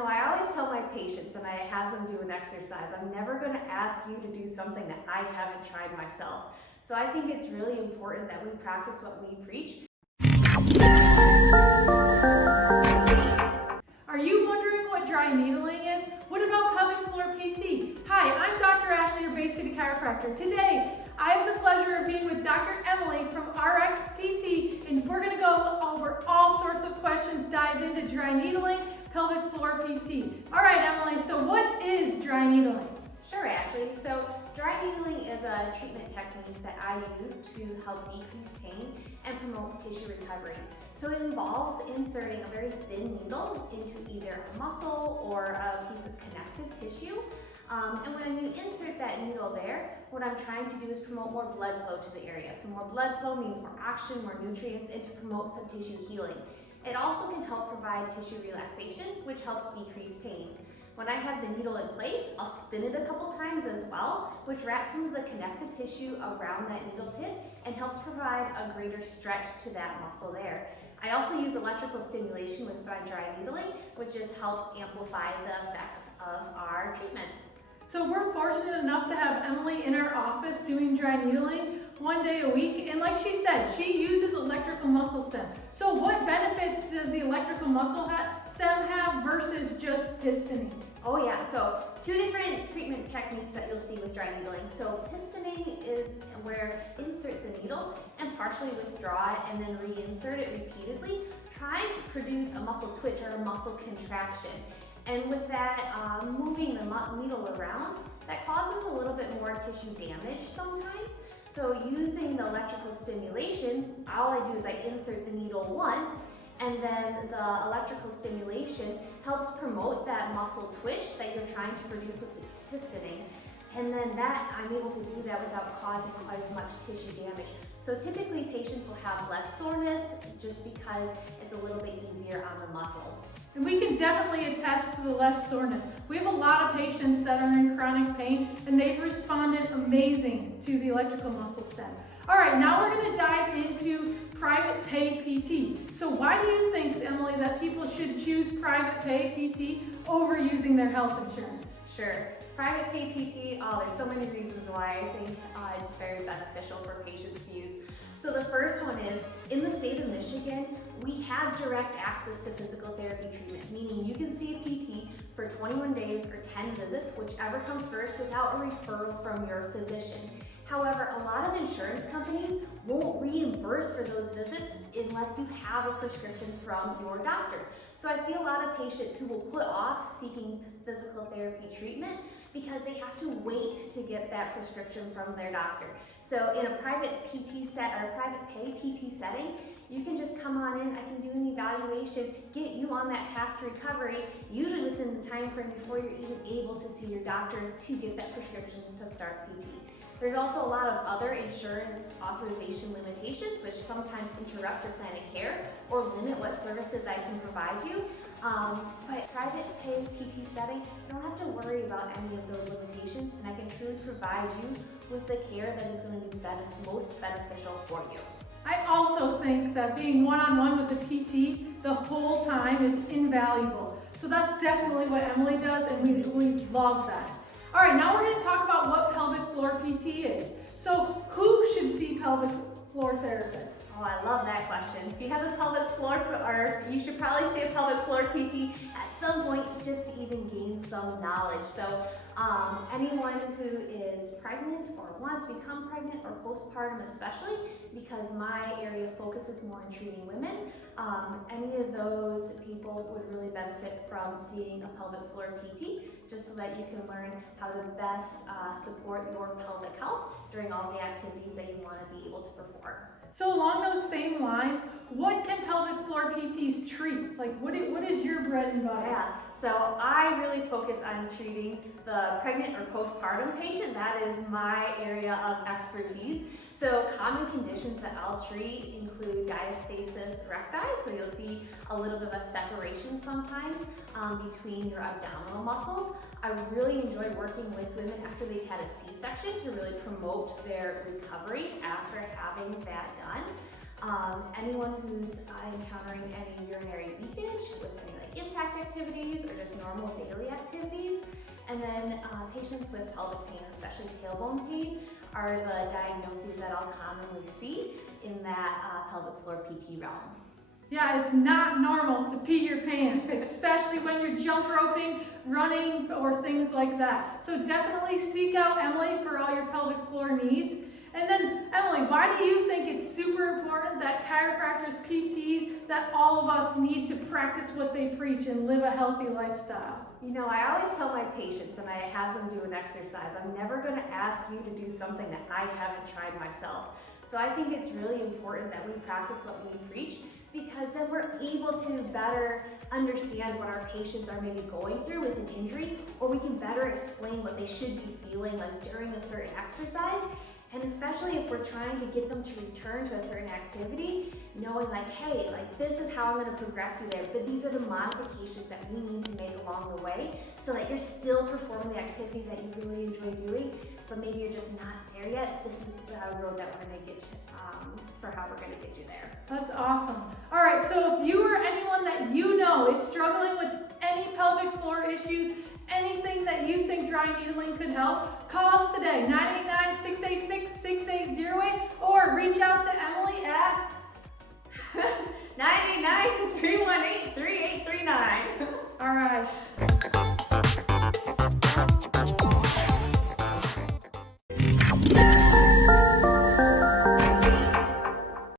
know, I always tell my patients when I have them do an exercise, I'm never going to ask you to do something that I haven't tried myself. So I think it's really important that we practice what we preach. Are you wondering what dry needling is? What about pelvic floor PT? Hi, I'm Dr. Ashley, your Bay City chiropractor. Today, I have the pleasure of being with Dr. Emily from RXPT, and we're going to go over all sorts of questions, dive into dry needling, pelvic floor PT. All right, Emily, so what is dry needling? Sure, Ashley. So dry needling is a treatment technique that I use to help decrease pain and promote tissue recovery. So it involves inserting a very thin needle into either a muscle or a piece of connective tissue. And when you insert that needle there, what I'm trying to do is promote more blood flow to the area. So more blood flow means more oxygen, more nutrients, and to promote some tissue healing. It also can help provide tissue relaxation, which helps decrease pain. When I have the needle in place, I'll spin it a couple times as well, which wraps some of the connective tissue around that needle tip and helps provide a greater stretch to that muscle there. I also use electrical stimulation with my dry needling, which just helps amplify the effects of our treatment. So we're fortunate enough to have Emily in our office doing dry needling 1 day a week. And like she said, she uses electrical muscle stem. So what benefits does the electrical muscle stem have versus just pistoning? Oh yeah, so two different treatment techniques that you'll see with dry needling. So pistoning is where insert the needle and partially withdraw it and then reinsert it repeatedly, trying to produce a muscle twitch or a muscle contraction. And with that, moving the needle around, that causes a little bit more tissue damage sometimes. So using the electrical stimulation, all I do is I insert the needle once, and then the electrical stimulation helps promote that muscle twitch that you're trying to produce with the pistoning. And then that, I'm able to do that without causing quite as much tissue damage. So typically patients will have less soreness just because it's a little bit easier on the muscle. And we can definitely attest to the less soreness. We have a lot of patients that are in chronic pain and they've responded amazing to the electrical muscle stem. All right, now we're going to dive into private pay PT. So why do you think, Emily, that people should choose private pay PT over using their health insurance? Sure. Private pay PT, there's so many reasons why I think it's very beneficial for patients to use. So the first one is, in the state of Michigan, we have direct access to physical therapy treatment, meaning you can see a PT for 21 days or 10 visits, whichever comes first, without a referral from your physician. However, a lot of insurance companies won't reimburse for those visits unless you have a prescription from your doctor. So I see a lot of patients who will put off seeking physical therapy treatment because they have to wait to get that prescription from their doctor. So in a private PT set or a private pay PT setting, you can just come on in, I can do an evaluation, get you on that path to recovery, usually within the time frame before you're even able to see your doctor to get that prescription to start PT. There's also a lot of other insurance authorization limitations, which sometimes interrupt your plan of care or limit what services I can provide you. But private pay PT setting, you don't have to worry about any of those limitations, and I can truly provide you with the care that is going to be most beneficial for you. I also think that being one-on-one with the PT the whole time is invaluable. So that's definitely what Emily does, and we love that. All right, now we're going to talk about what pelvic floor PT is. So who should see pelvic floor therapists? Oh, I love that question. If you have a pelvic floor, or you should probably see a pelvic floor PT at some point just to even gain some knowledge. So anyone who is pregnant or wants to become pregnant or postpartum especially, because my area of focus is more on treating women, any of those people would really benefit from seeing a pelvic floor PT, just so that you can learn how to best support your pelvic health during all the activities that you want to be able to perform. So along those same lines, what can pelvic floor PTs treat? Like what is your bread and butter? Yeah, so I really focus on treating the pregnant or postpartum patient. That is my area of expertise. So common conditions that I'll treat include diastasis recti, so you'll see a little bit of a separation sometimes between your abdominal muscles. I really enjoy working with women after they've had a C-section to really promote their recovery after having that done. Anyone who's encountering any urinary leakage with any like impact activities or just normal daily activities. And then patients with pelvic pain, especially tailbone pain, are the diagnoses that I'll commonly see in that pelvic floor PT realm. Yeah, it's not normal to pee your pants, especially when you're jump roping, running, or things like that. So definitely seek out Emily for all your pelvic floor needs. And then, Emily, why do you think it's super important that chiropractors, PTs, that all of us need to practice what they preach and live a healthy lifestyle? You know, I always tell my patients, and I have them do an exercise, I'm never going to ask you to do something that I haven't tried myself. So I think it's really important that we practice what we preach, because then we're able to better understand what our patients are maybe going through with an injury, or we can better explain what they should be feeling like during a certain exercise. And especially if we're trying to get them to return to a certain activity, knowing like, hey, like this is how I'm gonna progress you there, but these are the modifications that we need to make along the way so that you're still performing the activity that you really enjoy doing, but maybe you're just not there yet. This is the road that we're gonna get you, for how we're gonna get you there. That's awesome. All right, so if you or anyone that you know is struggling with any pelvic floor issues, anything that you think dry needling could help, call us today, 989-686-6808, or reach out to Emily at 989-318-3839.